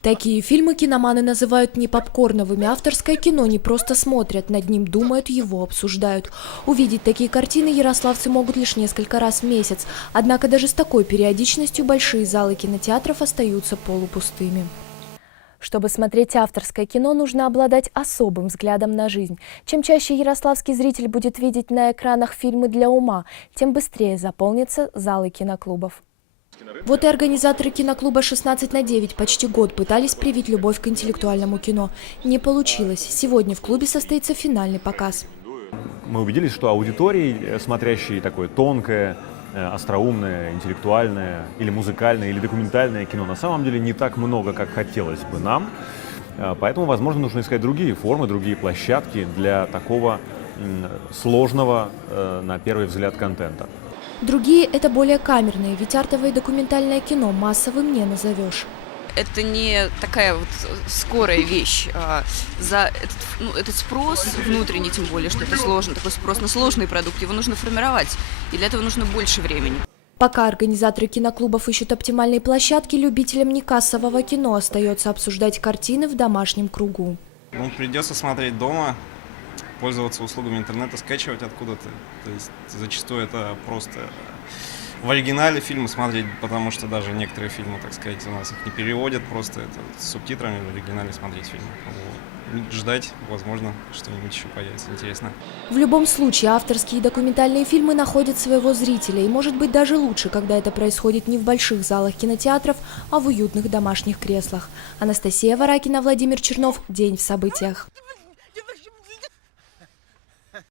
Такие фильмы киноманы называют не попкорновыми. Авторское кино не просто смотрят, над ним думают, его обсуждают. Увидеть такие картины ярославцы могут лишь несколько раз в месяц. Однако даже с такой периодичностью большие залы кинотеатров остаются полупустыми. Чтобы смотреть авторское кино, нужно обладать особым взглядом на жизнь. Чем чаще ярославский зритель будет видеть на экранах фильмы для ума, тем быстрее заполнятся залы киноклубов. Вот и организаторы киноклуба «16/9» почти год пытались привить любовь к интеллектуальному кино. Не получилось. Сегодня в клубе состоится финальный показ. Мы убедились, что аудитории, смотрящие такое тонкое, остроумное, интеллектуальное или музыкальное, или документальное кино, на самом деле не так много, как хотелось бы нам. Поэтому, возможно, нужно искать другие формы, другие площадки для такого сложного, на первый взгляд, контента. Другие – это более камерные, ведь артовое и документальное кино массовым не назовешь. Это не такая вот скорая вещь. За этот спрос внутренний, тем более, что это сложно, такой спрос на сложный продукт, его нужно формировать, и для этого нужно больше времени. Пока организаторы киноклубов ищут оптимальные площадки, любителям некассового кино остается обсуждать картины в домашнем кругу. Придется смотреть дома, пользоваться услугами интернета, скачивать откуда-то. То есть зачастую это просто в оригинале фильмы смотреть, потому что даже некоторые фильмы, так сказать, у нас их не переводят, просто это с субтитрами в оригинале смотреть фильмы. Вот. Ждать, возможно, что-нибудь еще появится интересно. В любом случае, авторские и документальные фильмы находят своего зрителя, и может быть даже лучше, когда это происходит не в больших залах кинотеатров, а в уютных домашних креслах. Анастасия Варакина, Владимир Чернов. День в событиях.